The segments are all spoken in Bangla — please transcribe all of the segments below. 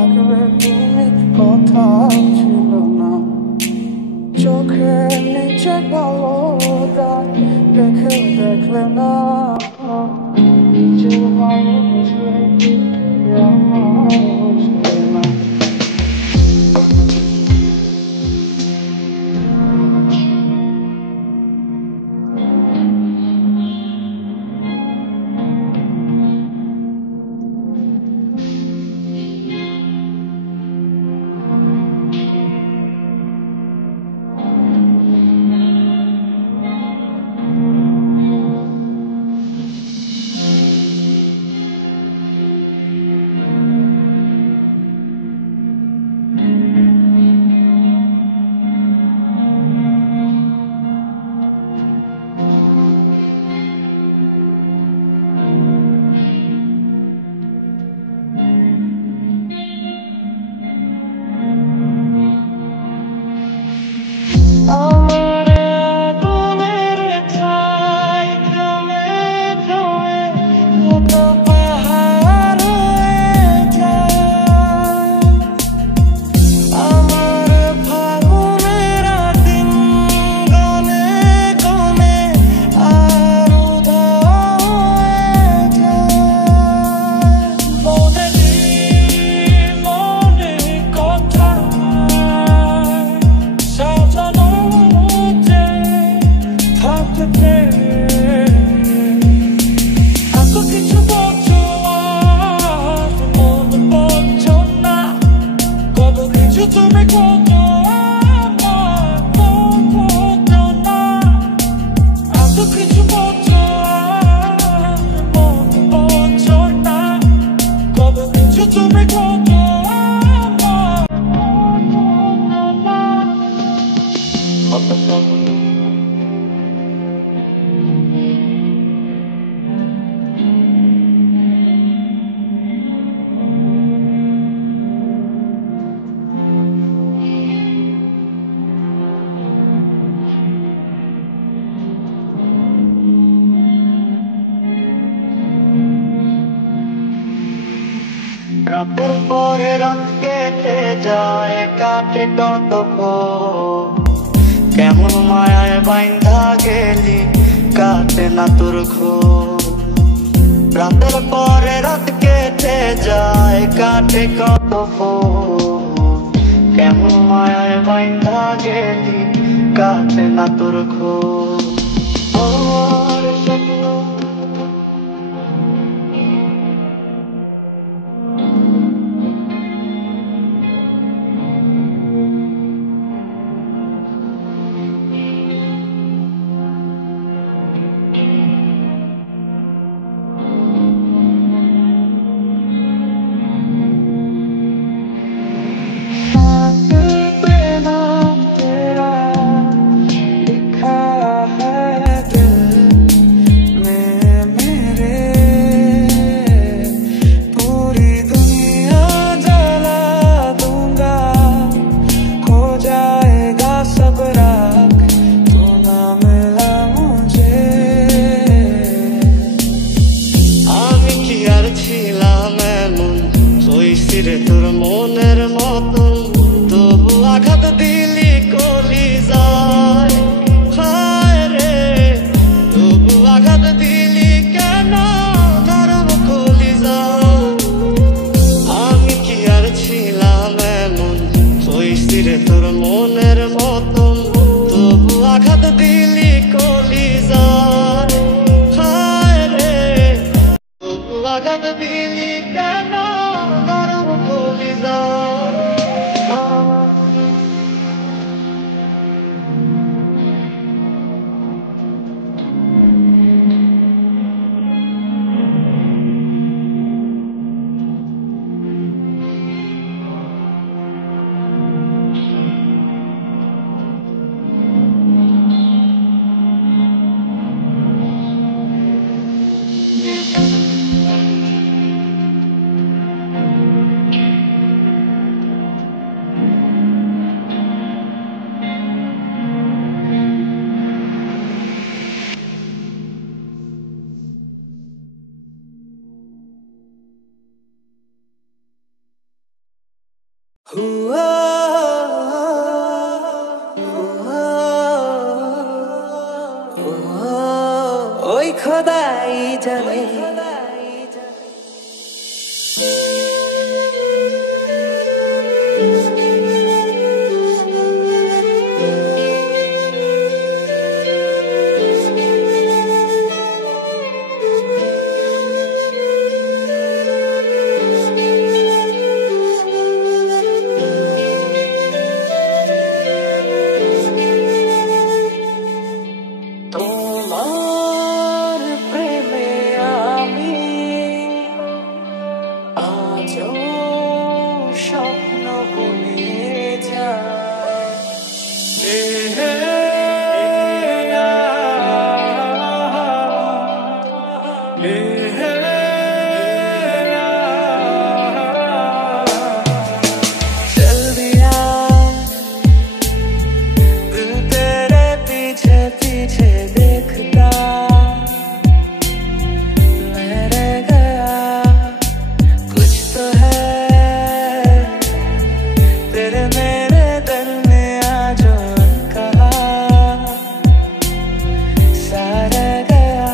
থাকবে তুমি কোথাও ছিল না, চোখের নিচে কালো দাগ দেখে দেখলে না, নিজের ভালোবাসলে কি আমার বুঝলে না। রাতের পরে রাত কেটে যায়, কাটে কতক্ষণ, কেমন মায়ায় বাইন্ধা গেলি কাটে না তোর ঘুম। রাতের পরে রাত কেটে যায়, কাটে কতক্ষণ, কেমন মায়ায় বাইন্ধা গেলি কাটে না তোর ঘুম। তোর মনের মতন তবু আঘাত দিলি কলিজায়, হায় রে তবু আঘাত দিলি কেন নরম কলিজায়। আমি কি আর ছিলাম এমন হইছি রে তোর মনের মতন তবু আঘাত দিলি কলিজায়, হায় রে তবু আঘাত দিলি কেন নরম কলিজায়। ওই খোদাই জানে স্বপ্ন বনে चल दिया दिल तेरे पीछे पीछे देखता मैं रह गया कुछ तो है तेरे मेरे दरमिया जो कहा सारा गया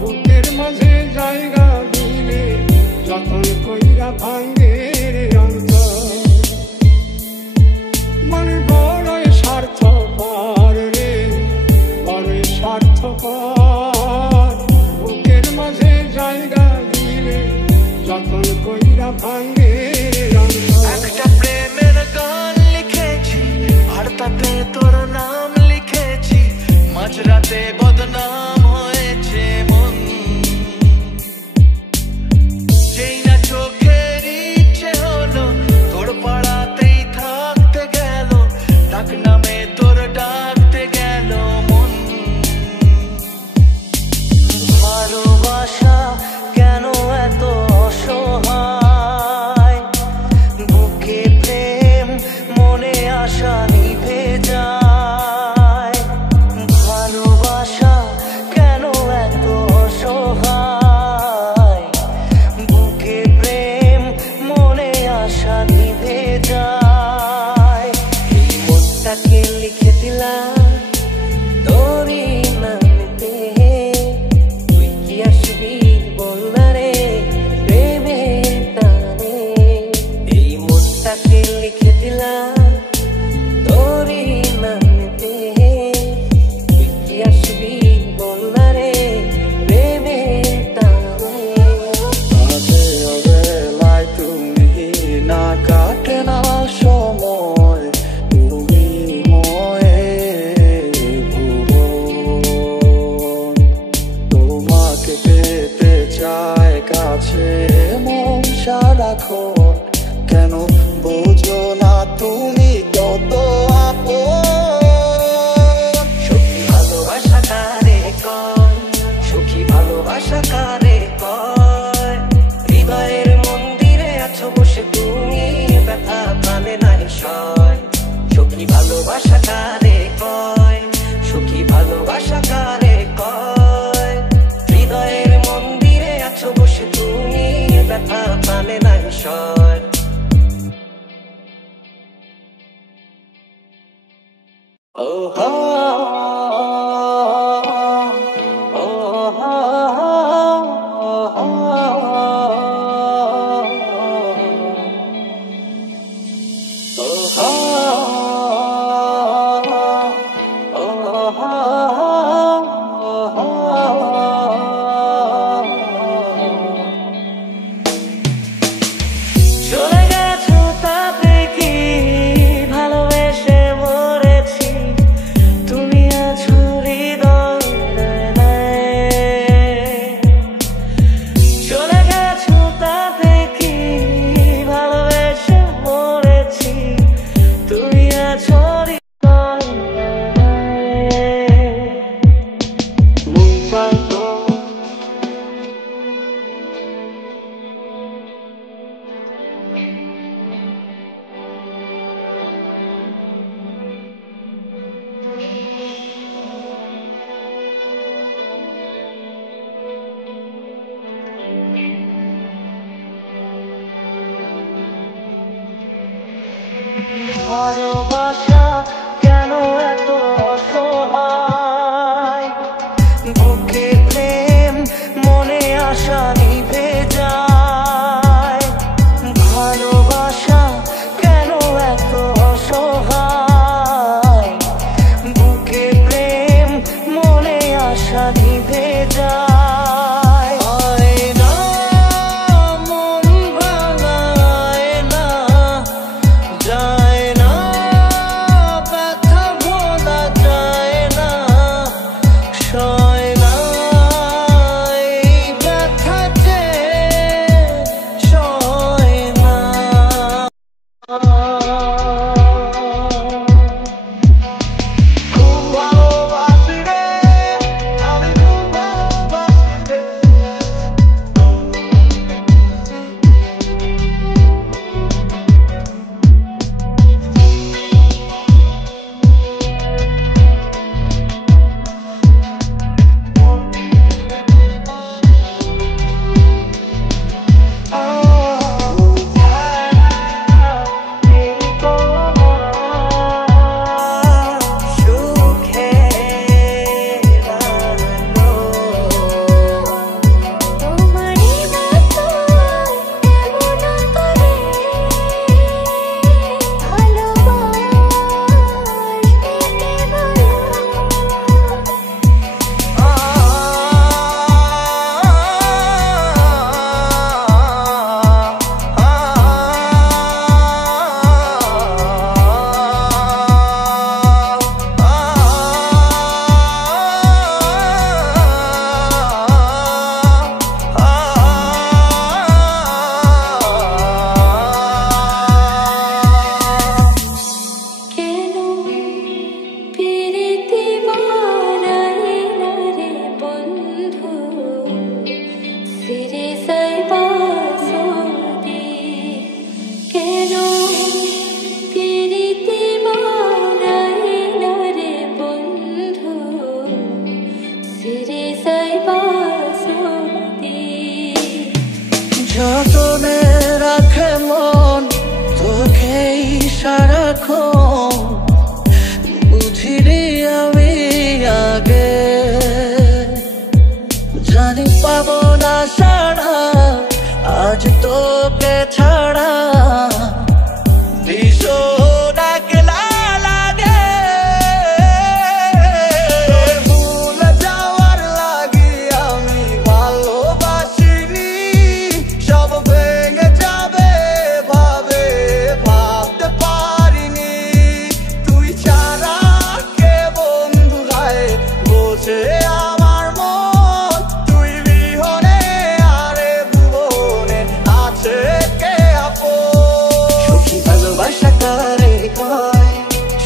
বুকের মাঝে জায়গা দিলে যতন কইরা ভাঙে রে অন্তর মনে বড়ই স্বার্থপর রে বড়ই স্বার্থপর বুকের মাঝে জায়গা দিলে যতন কইরা ভাঙে রে অন্তর একটা প্রেমের গান লিখেছি আর তাতে তোর নাম লিখেছি মাঝরাতে বদনাম হয়েছে মন যেই না চোখের ইচ্ছে হলো তোর পাড়াতেই থাকতে গেল ডাক নামে তোর ডাকতে গেল মন ভালোবাসা কেন এত অসহায় বুকে প্রেম মনে আশা নিভে যায় লিখে দিলাম তোরই নামেতে তুই কি আসবি বলনা রে প্রেমের টানে এই মনটাকে লিখে দিলাম তোরই নামেতে তুই কি আসবি বলনা রে প্রেমের টানে আজে অবেলায় তুমি না কাটে না সময় কাছে মন সারাক্ষণ কেন বোঝো না তুমি কত আপন। সুখী ভালোবাসা কারে কয়, সুখী ভালোবাসা কারে কয়, হৃদয়ের মন্দিরে আছো বসে তুমি, ব্যথা প্রাণে নাই সয়। সুখী ভালোবাসা কারে কয়, সুখী ভালোবাসা কারে কয়, হৃদয়ের মন্দিরে আছো বসে তুমি, ব্যথা প্রাণে নাই সয়। ও হো চলে গেছো তাতে কি, ভালোবেসে মরেছি, তুমি আছো হৃদয়ে। চলে গেছো তাতে কি, ভালোবেসে মরেছি, তুমি আছো হৃদয়ে। ভালোবাসা কেন এত অসহায়, বুকে প্রেম মনে আশা নিভে যায়। ভালোবাসা কেন এত অসহায়, বুকে প্রেম মনে আশা নিভে যায়। মন ভাঙায় না, যায় না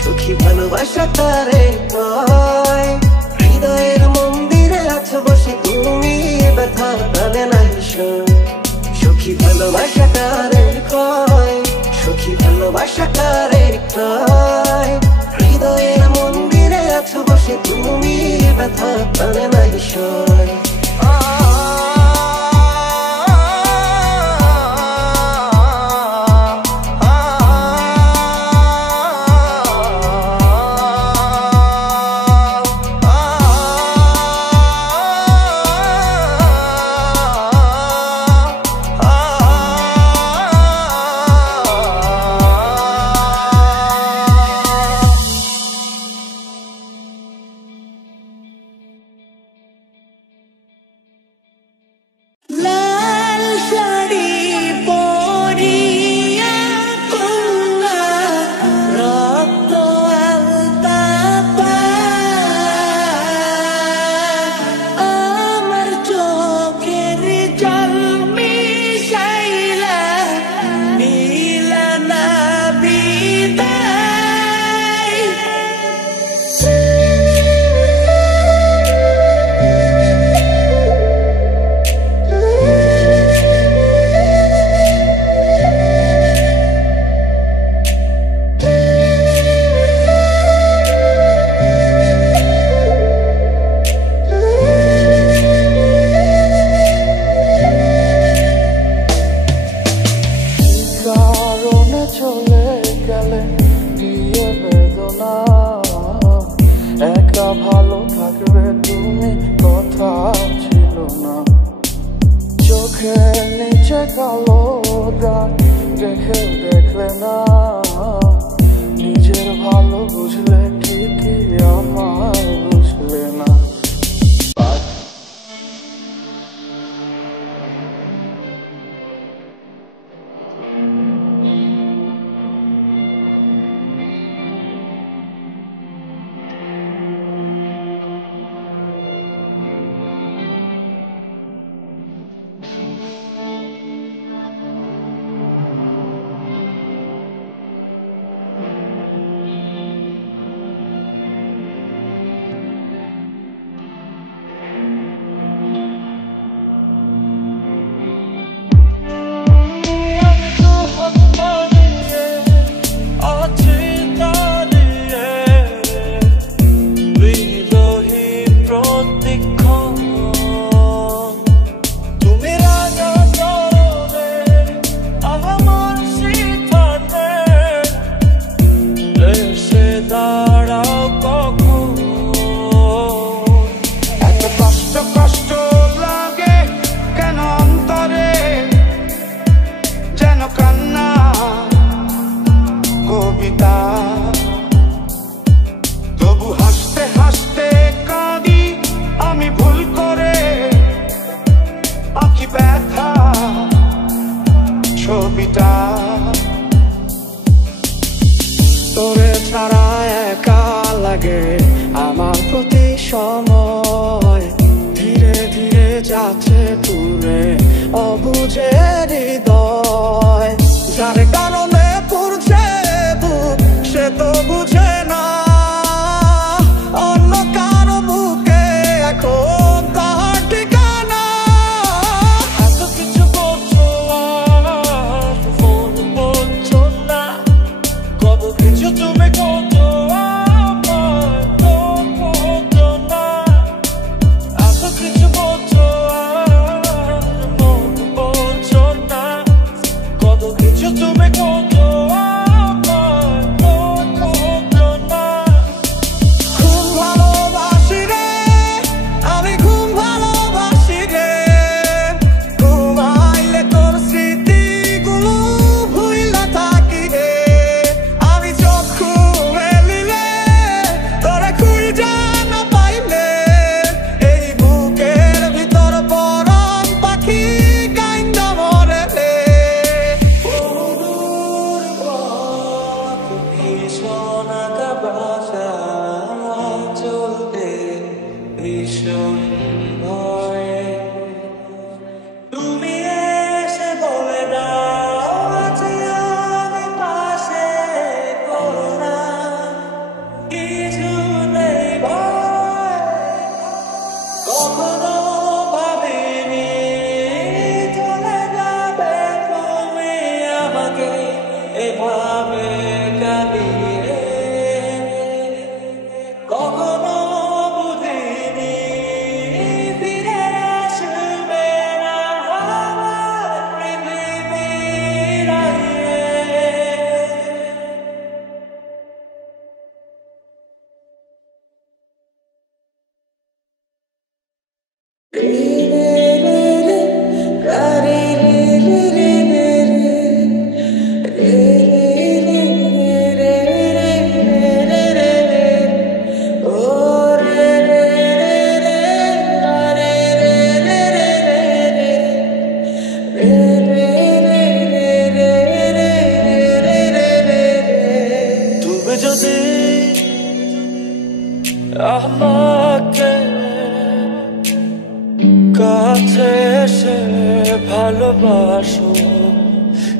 সখী ভালোবাসাটারে কয় হৃদয়ের মন্দিরে আছো বসে তুমি ব্যথা প্রাণে নাহি শোন সখী ভালোবাসাটারে কয় সখী ভালোবাসাটারে কয় হৃদয়ের মন্দিরে আছো বসে তুমি ব্যথা প্রাণে নাহি শোন যদি আমাকে কাছে এসে ভালোবাসো,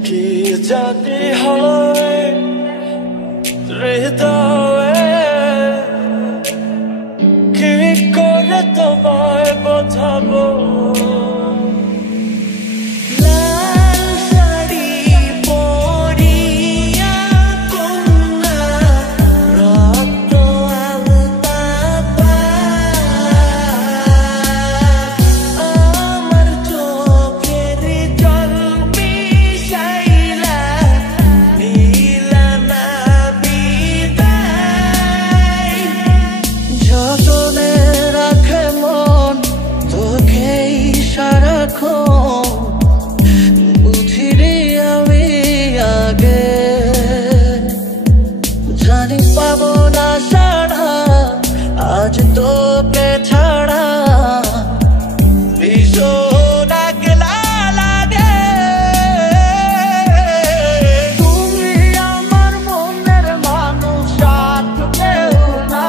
কি জানি হয় হৃদয়ে, কি করে তোমায় বোঝাবো। বুঝিনি আমি আগে, জানি পাবো না সাড়া আজ তোকে ছাড়া, ভীষণ একলা লাগে। তুমি আমার মনের মানুষ, আর কেউ না,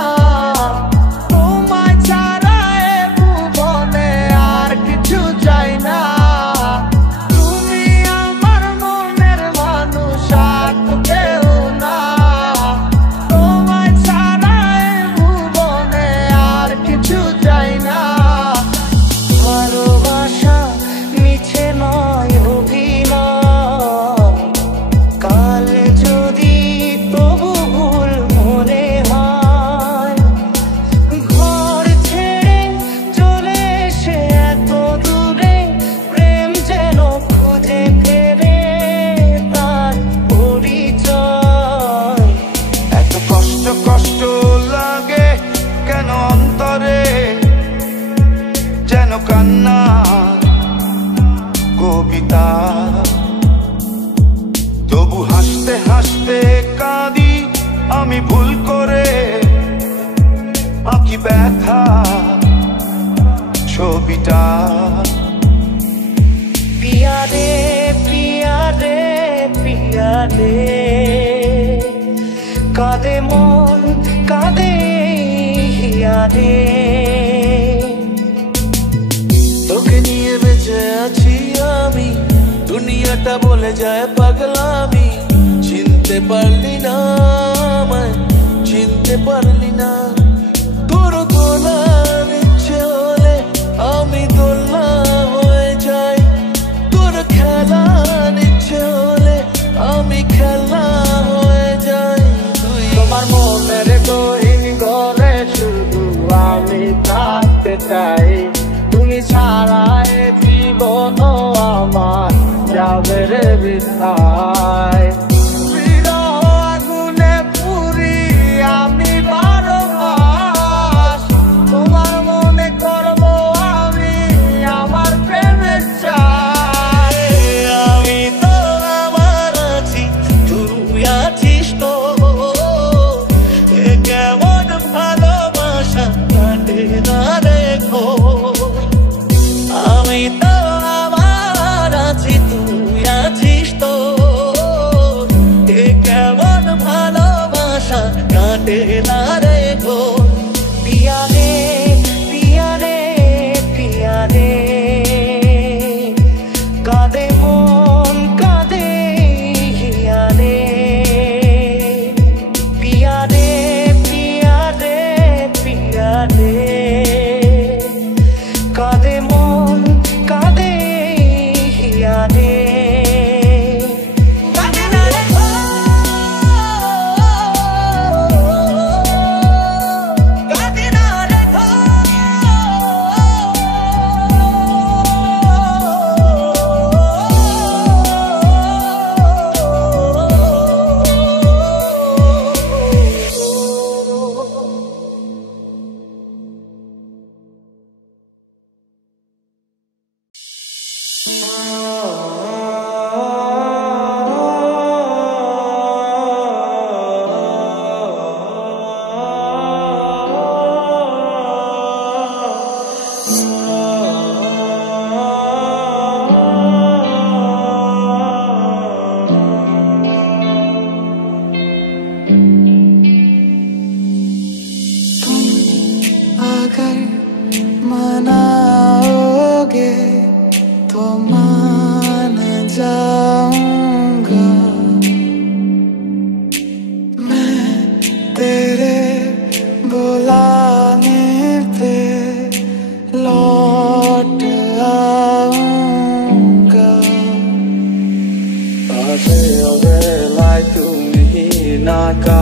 তোমায় ছাড়া এ ভুবনে আর কিছু চাই না। তুমি আমার মনের মানুষ, আর কেউ না, তোমায় ছাড়া এ ভুবনে আর কিছু চাই না। ভালোবাসা মিছে নয় অভিনয়, কাল যদি তবু ভুল মনে হয়, ঘর ছেড়ে চলে এসে এত দূরে, প্রেম যেন খুঁজে ফেরে তার পরিচয়। এত কষ্ট কষ্ট লাগে কেন অন্তরে, যেন কান্না কবিতা, তবু হাসতে হাসতে কাঁদি আমি ভুল করে, আঁকি ব্যথা ছবিটা। পিয়া রে পিয়া রে পিয়া রে, কাঁদে মন কাঁদে হিয়া রে, তোকে নিয়ে বেঁচে আছি আমি, দুনিয়াটা বলে যায় পাগলামি। চিনতে পারলি না আমায়, চিনতে পারলি না। তোর দোলার ইচ্ছে হলে আমি দোলনা হয়ে যাই, তোর খেলার ইচ্ছে হলে আমি খেলা হয়ে যাই। তোমার মনের গহীন ঘরে শুধু আমি থাকতে চাই, তুমি ছাড়া এ জীবন আমার যাবে রে বৃথায়। বিরহ আগুনে পুরি আমি 12 মাস, তোমার মনে করবো আমি আমার প্রেমের চাই। আমি তো আমার আছি, তুই আছিস তো, এ কেমন ভালোবাসা কাটে না রে ঘোর। আমি তো আমার আছি, তুই আছিস তো, এ কেমন ভালোবাসা কাটে না রে ঘোর। পিয়া রে পিয়া রে পিয়া রে, কাঁদে মন কাঁদে হিয়া রে, পিয়া রে পিয়া রে পিয়া রে, কাঁদে মন কাঁদে হিয়া রে। কাঁদে না রে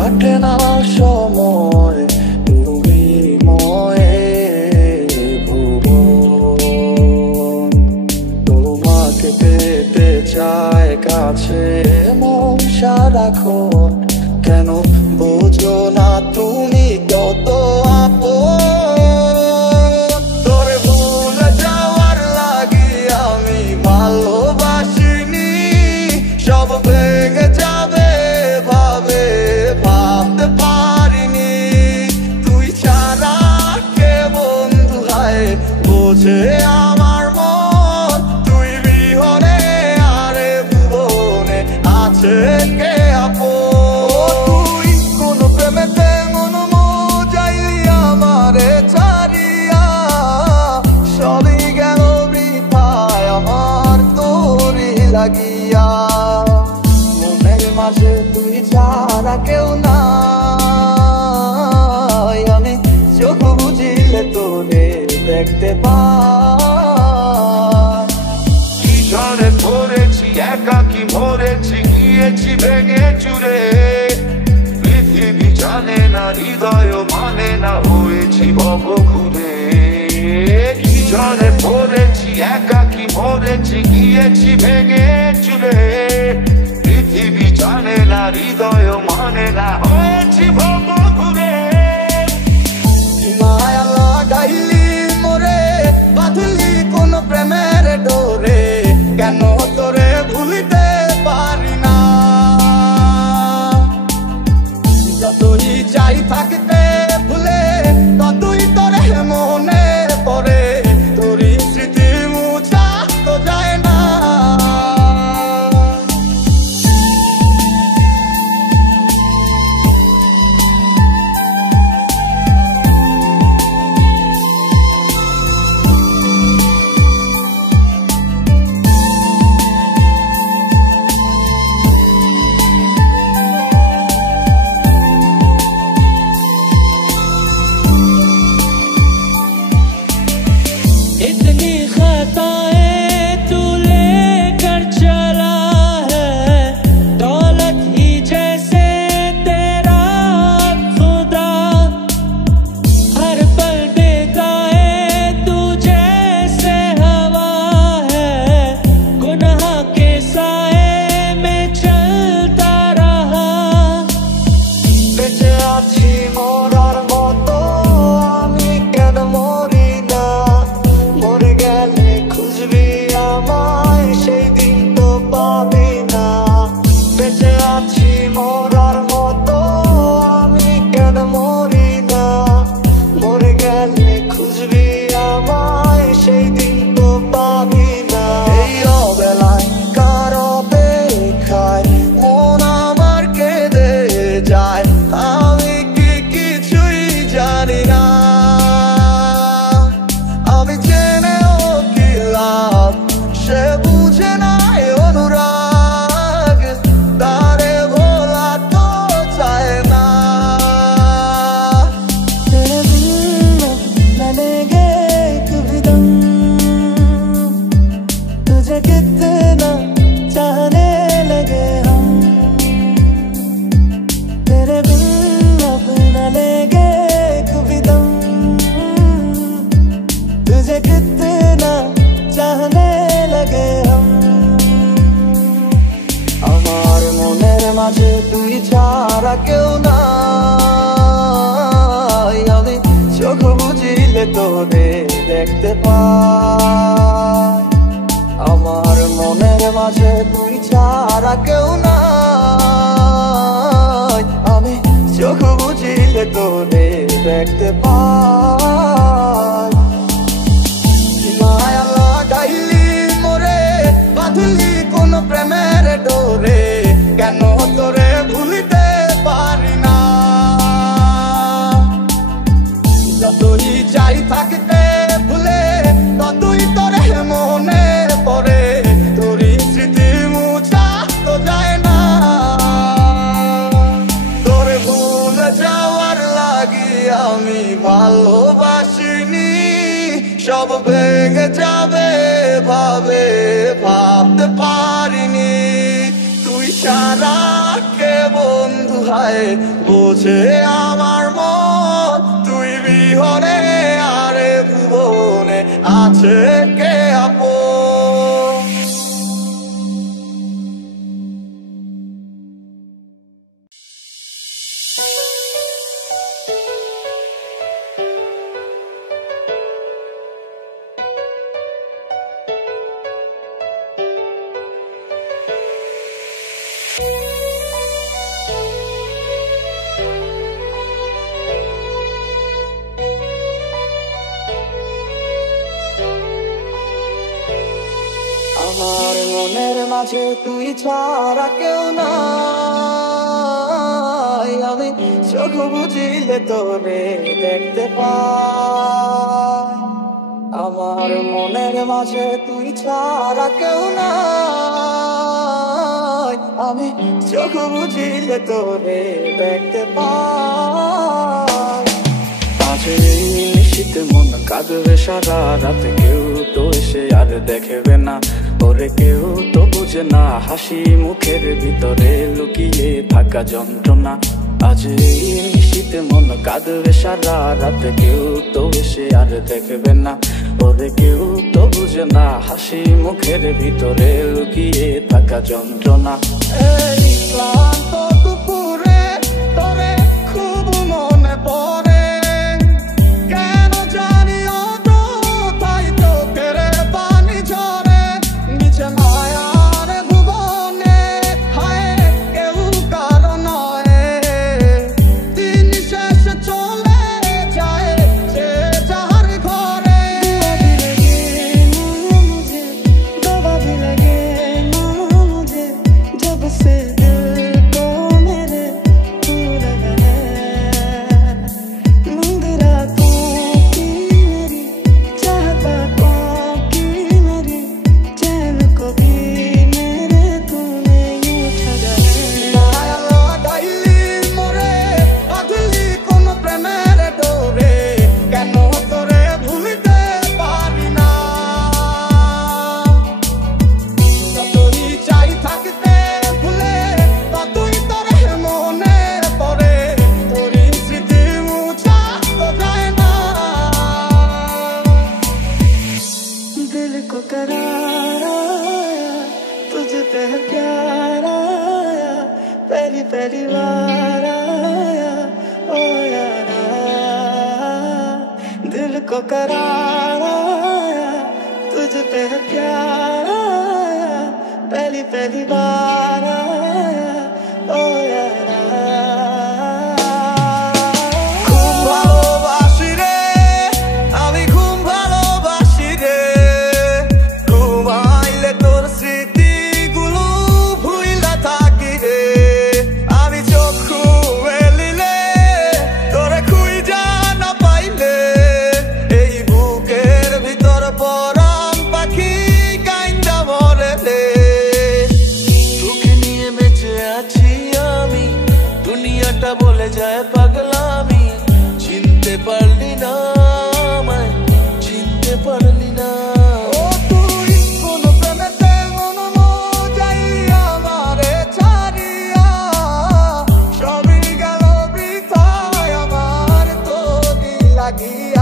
কাটে না সময় তুমি ময়ে ভুবন তোমাকে পেতে চায় কাছে মন সারাক্ষণ কেন বোঝো না তুমি কত আপন তোরে ভুলে যাওয়ার লাগি আমি ভালোবাসিনি সব ভেঙে যাবে ভাবে ভাবতে পারিনি তুই ছাড়া কে বন্ধু হায় বোঝে আমার মন তুই বিহনে আরে ভুবনে আছে কে আপন তুই কোন প্রেমেতে মন মজাইলি আমারে ছাড়িয়া সবই গেল বৃথায় আমার তোরে লাগিয়া মনের মাঝে তুই ছাড়া কেউ নাই আমি চোখ বুঝিলে তোরে দেখতে পাই কি ঝড়ে পড়েছি একাকি মরেছি গিয়েছি ভেঙে চুরে পৃথিবী জানে না হৃদয় মানে না হয়েছি ভব ঘুরে কি ঝড়ে পড়েছি একাকি মরেছি গিয়েছি ভেঙে চুরে পৃথিবী জানে না হৃদয় মানে না হয়েছি ভব ঘুরে মায়া লাগাইলি মোরে বাঁধলি কোন প্রেমের ডোরে কেন তোরে ভুলিতে পারি না যতই চাই থাকতে ভুলে ততই তোরে মনে পড়ে তোরই স্মৃতি মুছা তো যায় না इतनी खताएं तू लेकर चला है दौलत ही जैसे तेरा खुदा हर पल बेगाए तू जैसे हवा है गुनाह के साए में चलता रहा বেঁচে আছি মরার মতো আমি কেন মরি না মরে গেলে খুঁজবি আমায় সেই দিন তো পাবি না বেঁচে আছি মরার মতো আমি কেন মরি না মরে গেলে খুঁজবি আমায় সেই দিন তো পাবি না এই অবেলায় কারো অপেক্ষায় মন আমার কেঁদে যায় আমি কি কিছুই জানি না আমি জেনেও কি লাভ সে বুঝে নাই অনুরাগ তারে ভোলা তো চায় না तेरे बिन न लेंगे कभी दम तुझे कितना चाहने लगे हम तेरे बिन अब न लेंगे कभी दम तुझे कितना चाहने लगे हम আমার মনের মাঝে তুই ছাড়া কেউ নাই আমি চোখ বুঝিলে তোরে দেখতে পাই আমার মনের মাঝে তুই ছাড়া কেউ নাই আমি চোখ বুঝিলে তোরে দেখতে পাই মায়া লাগাইলি মোরে বাঁধলি কোন প্রেমের ডোরে কেন তোরে ভুলিতে পারি না যতই চাই থাকতে ভুলে ততই তোরে মনে পড়ে তোরই স্মৃতি মুছা তো যায় না তোরে ভুলে যাওয়ার লাগি আমি ভালোবাসিনি সব ভেঙে যাবে ভাবে ভাবতে পারিনি তুই ছাড়া কে বন্ধু হায় বোঝে আমার মন তুই বিহনে আরে ভুবনে আছে কে আপন আমার মনের মাঝে তুই ছাড়া কেউ নাই আমি চোখ বুঝিলে তোরে দেখতে পাই আমার মনের মাঝে তুই ছাড়া কেউ নাই আমি চোখ বুঝিলে তোরে দেখতে পাই আজে শীতে মন কাঁদবে সারা রাত কেউ তো এসে আর দেখবে না ওরে কেউ তো বুঝে না হাসি মুখের ভিতরে লুকিয়ে থাকা যন্ত্রণা আজ শীতে মন কাঁদবে সারা রাত কেউ তো এসে আর দেখবে না ওরে কেউ তো বুঝে না হাসি মুখের ভিতরে লুকিয়ে থাকা যন্ত্রণা এই ক্লান্ত দুপুরে তোরে খুব মনে পড়ে पहली बार आया ओ यारा दिल को करार आया तुझ पे प्यार आया पहली बार आया ओ यारा বলে যায় পাগলামি চিনতে পারলি না আমায় চিনতে পারলি না ও তুই কোন প্রেমেতে মন মজাইয়া আমারে ছাড়িয়া সবই গেল বৃথায় আমার তোরি লাগিয়া